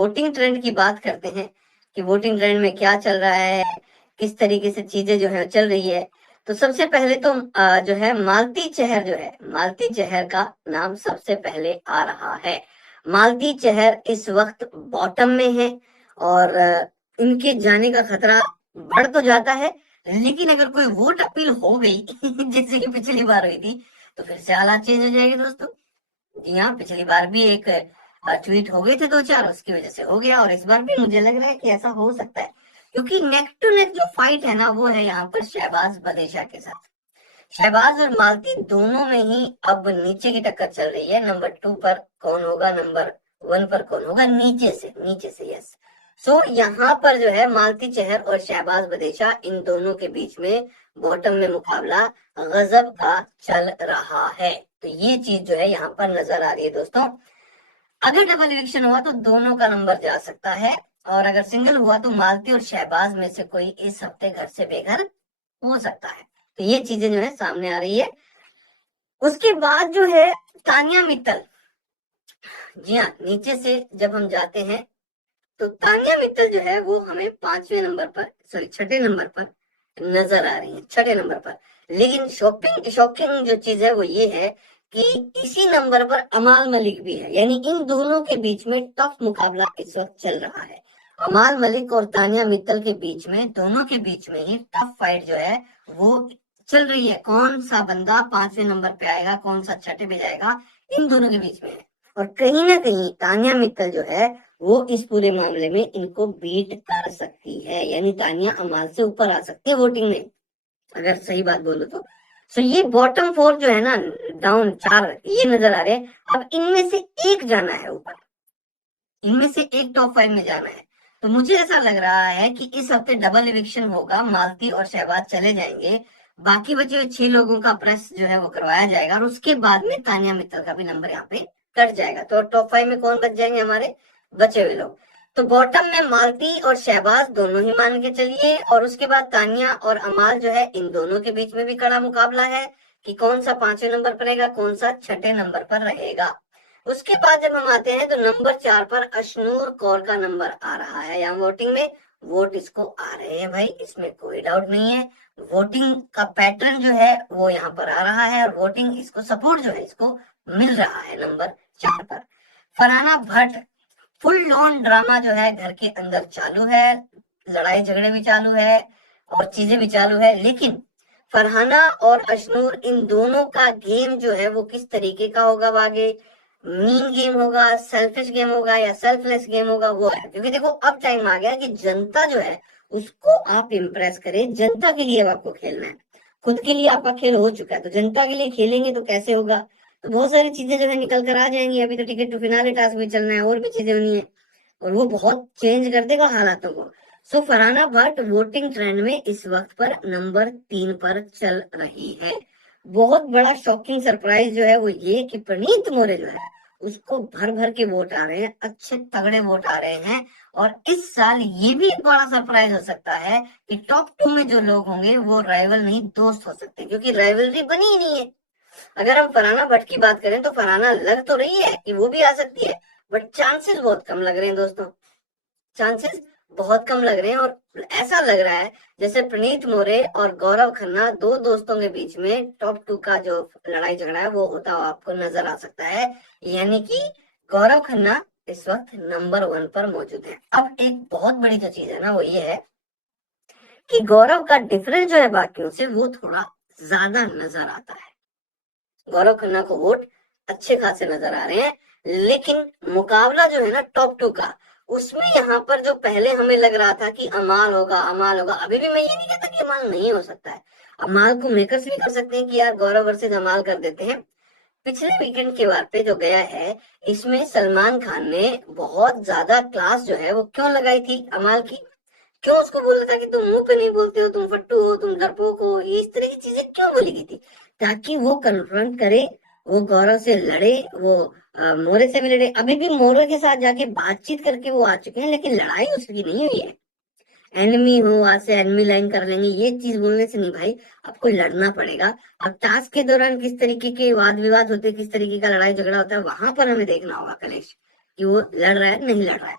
Voting trend की बात करते हैं कि वोटिंग ट्रेंड में क्या चल रहा है, किस तरीके से चीजें जो है चल रही है। तो सबसे पहले तो जो है मालती चहर जो है, मालती चहर का नाम सबसे पहले आ रहा है। मालती चहर इस वक्त बॉटम में है और इनके जाने का खतरा बढ़ तो जाता है, लेकिन अगर कोई वोट अपील हो गई जैसे कि पिछली बार हुई थी, तो फिर से हालात चेंज हो जाएंगे दोस्तों। जी हाँ, पिछली बार भी एक ट्वीट हो गए थे दो चार, उसकी वजह से हो गया, और इस बार भी मुझे लग रहा है कि ऐसा हो सकता है, क्योंकि नेक टू नेक जो फाइट है ना, वो है यहाँ पर शहबाज बदेशा के साथ। शहबाज और मालती दोनों में ही अब नीचे की टक्कर चल रही है। नंबर 2 पर कौन होगा, नंबर 1 पर कौन होगा, नीचे से यस। सो यहाँ पर जो है मालती चहर और शहबाज बदेशा, इन दोनों के बीच में बॉटम में मुकाबला गजब का चल रहा है। तो ये चीज जो है यहाँ पर नजर आ रही है दोस्तों। अगर डबल इलेक्शन हुआ तो दोनों का नंबर जा सकता है, और अगर सिंगल हुआ तो मालती और शहबाज में से कोई इस हफ्ते घर से बेघर हो सकता है। तो ये चीजें जो है सामने आ रही है। उसके बाद जो है तानिया मित्तल, जी हाँ, नीचे से जब हम जाते हैं तो तानिया मित्तल जो है वो हमें 5वें नंबर पर, सॉरी 6ठे नंबर पर नजर आ रही है, 6ठे नंबर पर। लेकिन शॉकिंग जो चीज है वो ये है कि इसी नंबर पर अमाल मलिक भी है, यानी इन दोनों के बीच में टफ मुकाबला इस वक्त चल रहा है। अमाल मलिक और तानिया मित्तल के बीच में, दोनों के बीच में ही टफ फाइट जो है वो चल रही है। कौन सा बंदा 5वें नंबर पे आएगा, कौन सा 6ठे पे जाएगा, इन दोनों के बीच में है। और कहीं ना कहीं तानिया मित्तल जो है वो इस पूरे मामले में इनको बीट कर सकती है, यानी तानिया अमाल से ऊपर आ सकती है वोटिंग में, अगर सही बात बोलो तो। सो ये बॉटम 4 जो है ना, डाउन 4 ये नजर आ रहे हैं। अब इनमें से एक जाना है ऊपर, इनमें से एक टॉप 5 में जाना है। तो मुझे ऐसा लग रहा है कि इस हफ्ते डबल इविक्शन होगा, मालती और शहबाज चले जाएंगे, बाकी बचे हुए 6 लोगों का प्रेस जो है वो करवाया जाएगा, और उसके बाद में तानिया मित्तल का भी नंबर यहाँ पे कट जाएगा। तो टॉप 5 में कौन बच जाएंगे हमारे बचे हुए लोग। तो बॉटम में मालती और शहबाज दोनों ही मान के चलिए, और उसके बाद तानिया और अमाल जो है, इन दोनों के बीच में भी कड़ा मुकाबला है कि कौन सा 5वें नंबर पर रहेगा, कौन सा 6ठे नंबर पर रहेगा। उसके बाद जब हम आते हैं तो नंबर 4 पर अशनूर कौर का नंबर आ रहा है। यहाँ वोटिंग में वोट इसको आ रहे हैं भाई, इसमें कोई डाउट नहीं है। वोटिंग का पैटर्न जो है वो यहाँ पर आ रहा है, और वोटिंग इसको सपोर्ट जो है इसको मिल रहा है नंबर 4 पर। Farhana Bhatt, full on drama जो है घर के अंदर चालू है, लड़ाई झगड़े भी चालू है और चीजें भी चालू है, लेकिन फरहाना और अशनूर, इन दोनों का गेम जो है वो किस तरीके का होगा आगे, मीन गेम होगा, सेल्फिश गेम होगा या सेल्फलेस गेम होगा, वो है। क्योंकि देखो अब टाइम आ गया कि जनता जो है उसको आप इम्प्रेस करें, जनता के लिए अब आपको खेलना है। खुद के लिए आपका खेल हो चुका है, तो जनता के लिए खेलेंगे तो कैसे होगा। तो बहुत सारी चीजें जो है निकल कर आ जाएंगी। अभी तो टिकट टू फिनाले टास्क भी चलना है, और भी चीजें होनी है, और वो बहुत चेंज कर देगा हालातों को। सो फरहाना भट्ट वोटिंग ट्रेंड में इस वक्त पर नंबर 3 पर चल रही है। बहुत बड़ा शॉकिंग सरप्राइज जो है वो ये कि प्रणीत मोरे जो है उसको भर भर के वोट आ रहे हैं, अच्छे तगड़े वोट आ रहे हैं। और इस साल ये भी एक बड़ा सरप्राइज हो सकता है कि टॉप 2 में जो लोग होंगे वो राइवल नहीं दोस्त हो सकते, क्योंकि राइवलरी बनी ही नहीं है। अगर हम फरहाना भट्ट की बात करें तो फरहाना लग तो रही है कि वो भी आ सकती है, बट चांसेस बहुत कम लग रहे हैं दोस्तों, चांसेस बहुत कम लग रहे हैं। और ऐसा लग रहा है जैसे प्रणीत मोरे और गौरव खन्ना, दो दोस्तों के बीच में टॉप 2 का जो लड़ाई झगड़ा है वो होता हुआ आपको नजर आ सकता है, यानी कि गौरव खन्ना इस वक्त नंबर 1 पर मौजूद है। अब एक बहुत बड़ी जो चीज है ना वो ये है कि गौरव का डिफरेंस जो है बाकियों से वो थोड़ा ज्यादा नजर आता है। गौरव खन्ना को वोट अच्छे खासे नजर आ रहे हैं, लेकिन मुकाबला जो है ना टॉप 2 का, उसमें यहाँ पर जो पहले हमें लग रहा था कि अमाल होगा, अभी भी मैं ये नहीं कहता कि अमाल नहीं हो सकता है। अमाल को मेकर्स भी कर सकते हैं कि यार गौरव वर्सेज अमाल कर देते हैं। पिछले वीकेंड के वार पे जो गया है, इसमें सलमान खान ने बहुत ज्यादा क्लास जो है वो क्यों लगाई थी अमाल की, क्यों उसको बोला था कि तुम मुंह पे नहीं बोलते हो, तुम फट्टू हो, तुम डरपोक हो, इस तरह की चीजें क्यों बोली गई थी, ताकि वो कन्फ्रंट करे, वो गौरव से लड़े, वो मोरे से भी लड़े। अभी भी मोरे के साथ जाके बातचीत करके वो आ चुके हैं, लेकिन लड़ाई उसकी नहीं हुई है। एनिमी हो, आज से एनिमी लाइन कर लेंगे, ये चीज बोलने से नहीं भाई, आपको लड़ना पड़ेगा। अब टास्क के दौरान किस तरीके के वाद विवाद होते हैं, किस तरीके का लड़ाई झगड़ा होता है, वहां पर हमें देखना होगा कलेश कि वो लड़ रहा है नहीं लड़ रहा है।